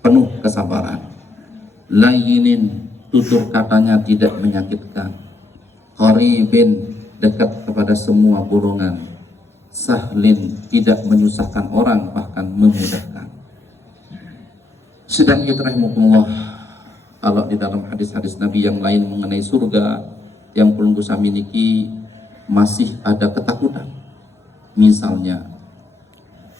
penuh kesabaran. Layyinin, tutur katanya tidak menyakitkan. Qaribin, dekat kepada semua golongan. Sahlin, tidak menyusahkan orang, bahkan memudahkan. Sedang rahimahullah, kalau di dalam hadis-hadis Nabi yang lain mengenai surga yang perlu saya miliki, masih ada ketakutan. Misalnya,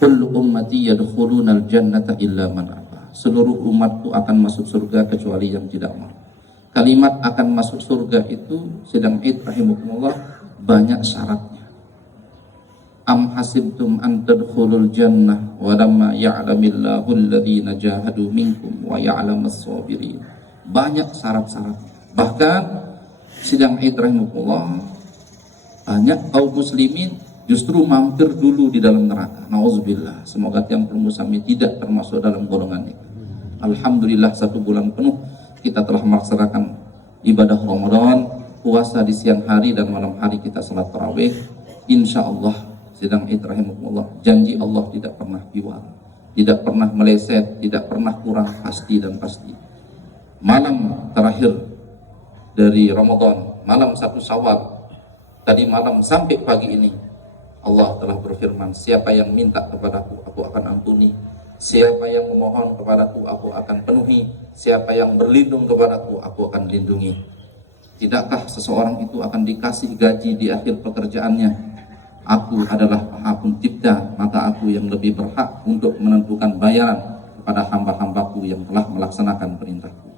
kullu ummati yadkhulunal jannata illa man aba. Seluruh umatku akan masuk surga kecuali yang tidak mau. Kalimat akan masuk surga itu sedang rahimahullah banyak syaratnya. Am hasibtum an tadkhulul jannah wa lamma ya'lamillahu alladhina jahadu minkum wa ya'lamas sabirin. Banyak syarat-syarat. Bahkan sidang rahimahullah banyak kaum muslimin justru mampir dulu di dalam neraka. Nauzubillah. Semoga yang permusami tidak termasuk dalam golongan ini. Alhamdulillah 1 bulan penuh kita telah melaksanakan ibadah Ramadan, puasa di siang hari dan malam hari kita salat tarawih. Insya Allah sedang rahimahullah, janji Allah tidak pernah biwal, tidak pernah meleset, tidak pernah kurang, pasti dan pasti. Malam terakhir dari Ramadan, malam 1 Syawal, tadi malam sampai pagi ini, Allah telah berfirman, siapa yang minta kepadaku, aku akan ampuni. Siapa yang memohon kepadaku, aku akan penuhi. Siapa yang berlindung kepadaku, aku akan lindungi. Tidakkah seseorang itu akan dikasih gaji di akhir pekerjaannya? Aku adalah Maha Pencipta, maka aku yang lebih berhak untuk menentukan bayaran kepada hamba-hambaku yang telah melaksanakan perintahku.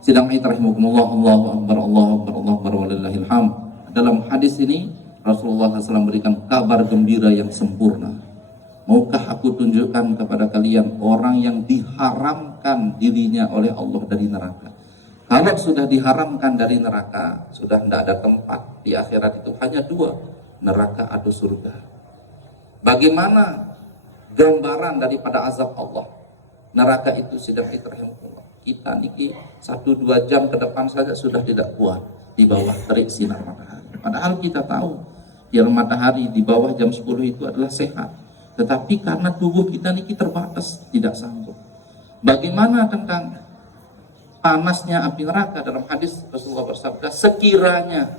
Sidang rahimahumullah, Allahu Akbar, Allahu Akbar, Allahu Akbar, walillahil hamd. Dalam hadis ini Rasulullah SAW berikan kabar gembira yang sempurna. Maukah aku tunjukkan kepada kalian orang yang diharamkan dirinya oleh Allah dari neraka? Kalau sudah diharamkan dari neraka, sudah tidak ada tempat di akhirat itu, hanya 2, neraka atau surga. Bagaimana gambaran daripada azab Allah? Neraka itu sudah rahimahullah. Kita niki 1-2 jam ke depan saja sudah tidak kuat di bawah terik sinar matahari. Padahal kita tahu yang matahari di bawah jam 10 itu adalah sehat. Tetapi karena tubuh kita niki terbatas, tidak sanggup. Bagaimana tentang panasnya api neraka? Dalam hadis Rasulullah bersabda, sekiranya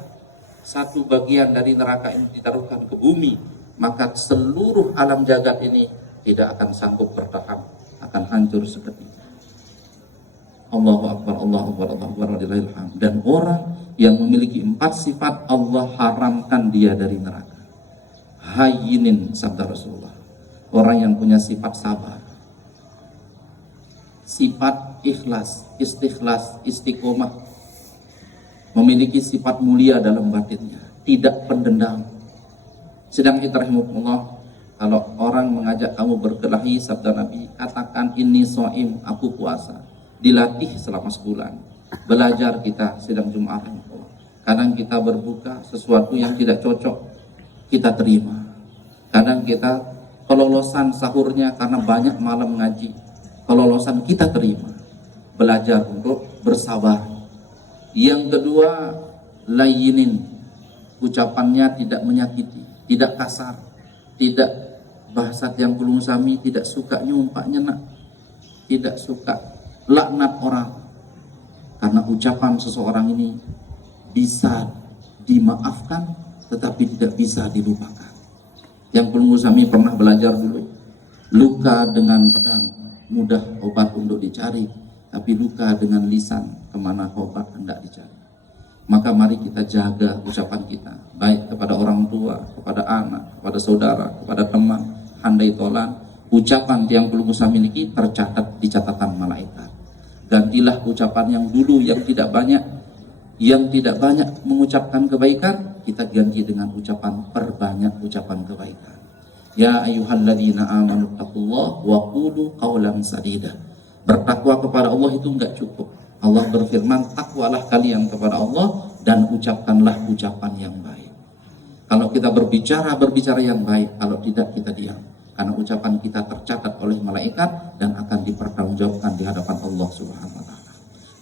1 bagian dari neraka ini ditaruhkan ke bumi, maka seluruh alam jagat ini tidak akan sanggup bertahan, akan hancur seketika. Allahu Akbar, Allahu Akbar, Allahu Akbar, walillahil hamd. Dan orang yang memiliki 4 sifat, Allah haramkan dia dari neraka. Hayyinin, sabda Rasulullah, orang yang punya sifat sabar, sifat ikhlas, istikhlas, istiqomah, memiliki sifat mulia dalam batinnya, tidak pendendam. Sedang rahimahullah, kalau orang mengajak kamu berkelahi, sabda Nabi, katakan ini shaim, aku puasa. Dilatih selama sebulan. Belajar kita sedang Jumat. Kadang kita berbuka sesuatu yang tidak cocok, kita terima. Kadang kita kelolosan sahurnya karena banyak malam ngaji, kelolosan kita terima. Belajar untuk bersabar. Yang kedua, layyinin, ucapannya tidak menyakiti, tidak kasar, tidak bahasa yang belum sami, tidak suka nyumpak nyenak, tidak suka laknat orang. Karena ucapan seseorang ini bisa dimaafkan tetapi tidak bisa dilupakan. Yang perlu kami pernah belajar dulu, luka dengan pedang mudah obat untuk dicari, tapi luka dengan lisan kemana obat hendak dicari. Maka mari kita jaga ucapan kita, baik kepada orang tua, kepada anak, kepada saudara, kepada teman, handai tolan. Ucapan yang perlu kami miliki tercatat di catatan malaikat. Gantilah ucapan yang dulu yang tidak banyak mengucapkan kebaikan, kita ganti dengan ucapan perbanyak ucapan kebaikan. Ya ayyuhalladzina amanu taqullaha wa qulu qawlan sadida. Bertakwa kepada Allah itu enggak cukup. Allah berfirman, takwalah kalian kepada Allah dan ucapkanlah ucapan yang baik. Kalau kita berbicara yang baik, kalau tidak kita diam. Karena ucapan kita tercatat oleh malaikat dan akan dipertanggungjawabkan di hadapan Allah Subhanahu wa taala.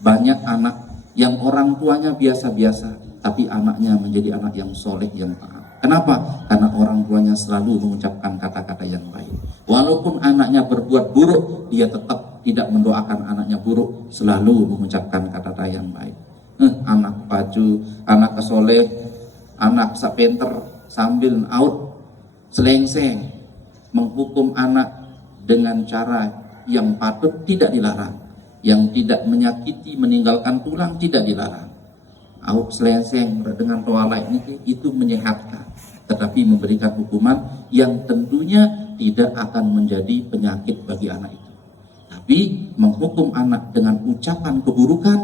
Banyak anak yang orang tuanya biasa-biasa, tapi anaknya menjadi anak yang soleh, yang taat. Kenapa? Karena orang tuanya selalu mengucapkan kata-kata yang baik. Walaupun anaknya berbuat buruk, dia tetap tidak mendoakan anaknya buruk, selalu mengucapkan kata-kata yang baik. Anak baju, anak kesoleh, anak sapenter, sambil out selengseng, menghukum anak dengan cara yang patut tidak dilarang, yang tidak menyakiti, meninggalkan tulang tidak dilarang. Out selengseng dengan toa lain itu menyehatkan, tetapi memberikan hukuman yang tentunya tidak akan menjadi penyakit bagi anak itu. Tapi menghukum anak dengan ucapan keburukan,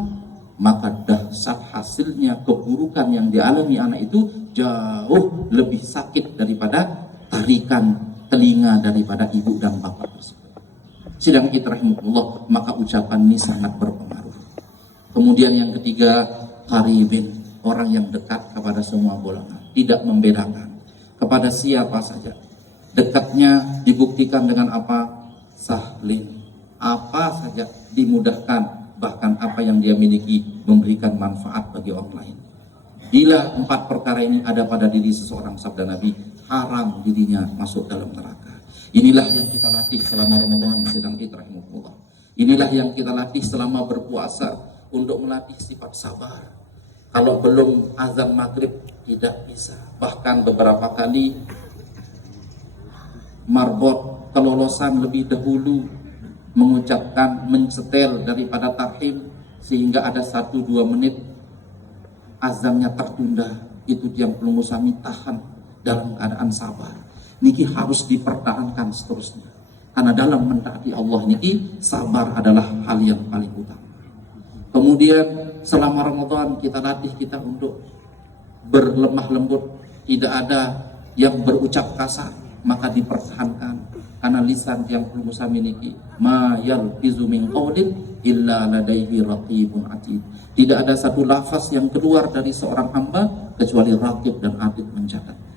maka dahsyat hasilnya keburukan yang dialami anak itu jauh lebih sakit daripada tarikan telinga daripada ibu dan bapak tersebut. Sidang kita rahimahullah, maka ucapan ini sangat berpengaruh. Kemudian yang ketiga, qaribin, orang yang dekat kepada semua golongan, tidak membedakan kepada siapa saja. Dekatnya dibuktikan dengan apa? Sahlin, apa saja dimudahkan, bahkan apa yang dia miliki memberikan manfaat bagi orang lain. Bila 4 perkara ini ada pada diri seseorang, sabda Nabi, haram dirinya masuk dalam neraka. Inilah yang kita latih selama Ramadan, sedang rahimahullah. Inilah yang kita latih selama berpuasa, untuk melatih sifat sabar. Kalau belum azan maghrib tidak bisa. Bahkan beberapa kali marbot kelolosan lebih dahulu mengucapkan, mensetel daripada tahrim, sehingga ada 1-2 menit azannya tertunda. Itu yang perlu kami tahan dalam keadaan sabar. Niki harus dipertahankan seterusnya, karena dalam mentaati Allah niki sabar adalah hal yang paling utama. Kemudian selama Ramadan kita latih kita untuk berlemah lembut, tidak ada yang berucap kasar, maka dipertahankan, karena lisan yang perlu kami miliki, ma yalfizu min qaulin illa ladaihi raqibun atid. Tidak ada satu lafaz yang keluar dari seorang hamba kecuali raqib dan atid mencatat.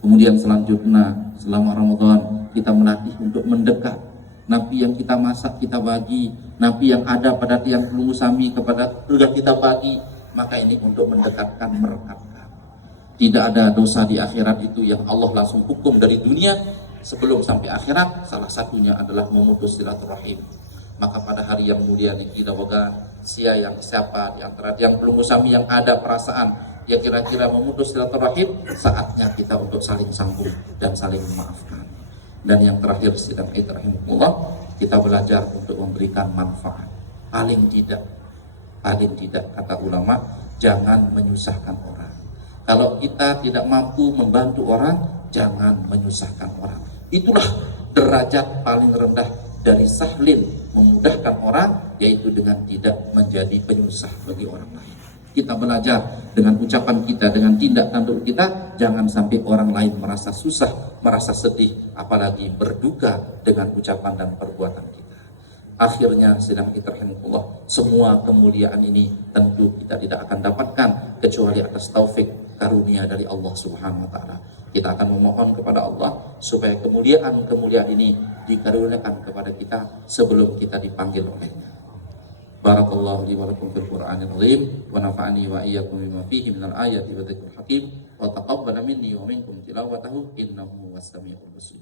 Kemudian selanjutnya selama Ramadan kita melatih untuk mendekat. Nabi yang kita masak kita bagi, nabi yang ada pada tiang perlu kami kepada sudah kita bagi, maka ini untuk mendekatkan, merekatkan. Tidak ada dosa di akhirat itu yang Allah langsung hukum dari dunia sebelum sampai akhirat. Salah satunya adalah memutus silaturahim. Maka pada hari yang mulia ini kita siapa di antara yang belum musami yang ada perasaan ya kira-kira memutus silaturahim, saatnya kita untuk saling sambung dan saling memaafkan. Dan yang terakhir, sidang rahimahullah, kita belajar untuk memberikan manfaat. Paling tidak kata ulama, jangan menyusahkan orang. Kalau kita tidak mampu membantu orang, jangan menyusahkan orang. Itulah derajat paling rendah dari sahlin, memudahkan orang, yaitu dengan tidak menjadi penyusah bagi orang lain. Kita belajar dengan ucapan kita, dengan tindak tanduk kita, jangan sampai orang lain merasa susah, merasa sedih, apalagi berduka dengan ucapan dan perbuatan kita. Akhirnya sedang rahimahullah, semua kemuliaan ini tentu kita tidak akan dapatkan kecuali atas taufik karunia dari Allah Subhanahu wa taala. Kita akan memohon kepada Allah supaya kemuliaan ini dikaruniakan kepada kita sebelum kita dipanggil olehnya. Barakallahu li wa lakum fil Qur'anil azim wa nafa'ani wa iyyakum bima fihi minal ayati wa dzikril hakim wa taqabbala minni wa minkum tilawatahu innahu was-sami'ul basir.